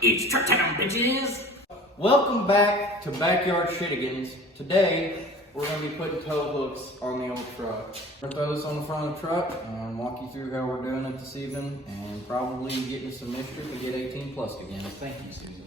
It's truck time, bitches! Welcome back to Backyard Shittigans. Today, we're going to be putting tow hooks on the old truck. We're going to throw this on the front of the truck and walk you through how we're doing it this evening and probably get into some mischief and get 18 plus again. Thank you, Susan.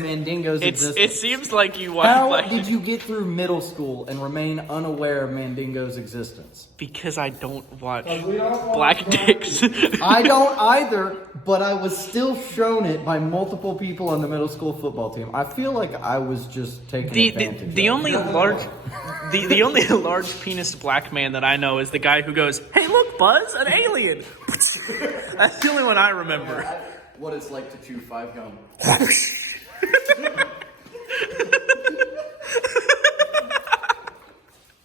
Mandingo's existence. It seems like you watch. How did you get through middle school and remain unaware of Mandingo's existence? Because I don't watch Black Dicks. I don't either, but I was still shown it by multiple people on the middle school football team. I feel like I was just taking advantage of it. The only large penis black man that I know is the guy who goes, "Hey, look, Buzz, an alien." That's the only one I remember. What it's like to chew 5 gum.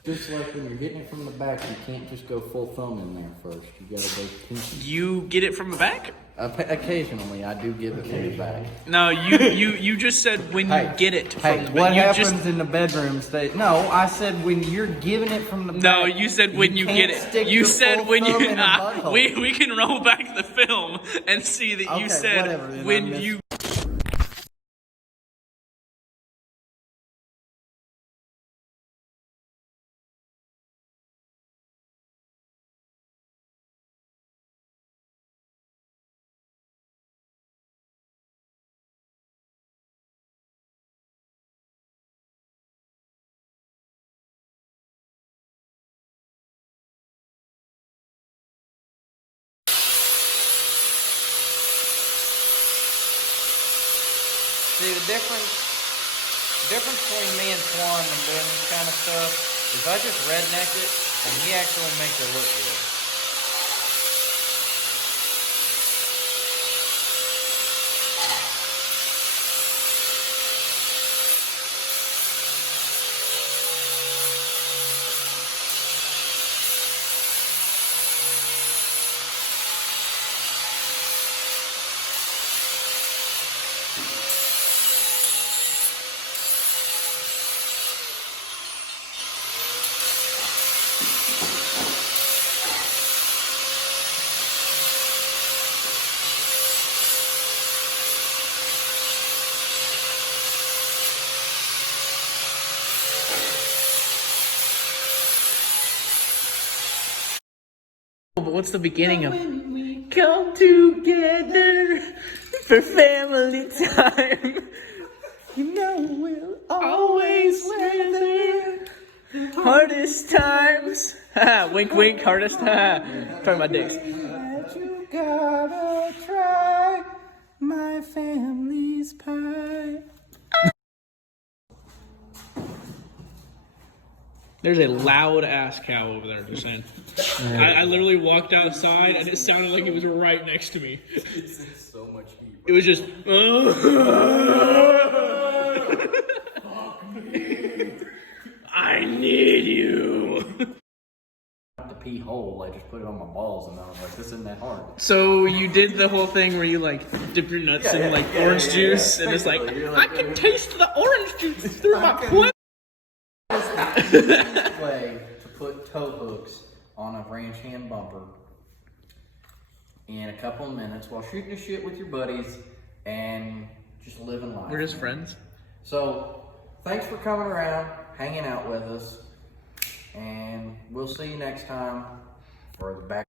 Just like when you're getting it from the back, you can't just go full thumb in there first. You gotta go pinky. You get it from the back? Occasionally, I do give it from the back. No, you just said when you get it. What happens in the bedrooms? No, I said when you're giving it from the back. No, you said when you get it. You said when you. We can roll back the film and see that you said when you. See, the difference between me and Swan and doing this kind of stuff is I just redneck it, and he actually makes it look good. But what's the beginning of? When we come together for family time, you know we'll always weather hardest times. Wink, wink, hardest. Talking about dicks. You gotta try my family's pie. There's a loud ass cow over there, just saying. I literally walked outside and it sounded like it was right next to me. It's so much heat. It was just. I need you. The pee hole, I just put it on my balls and I was like, this isn't that hard. So you did the whole thing where you like dip your nuts in orange juice and it's like, I can taste the orange juice through my foot. Way to put tow hooks on a ranch hand bumper in a couple of minutes while shooting the shit with your buddies and just living life. We're just friends. So thanks for coming around, hanging out with us, and we'll see you next time for the back.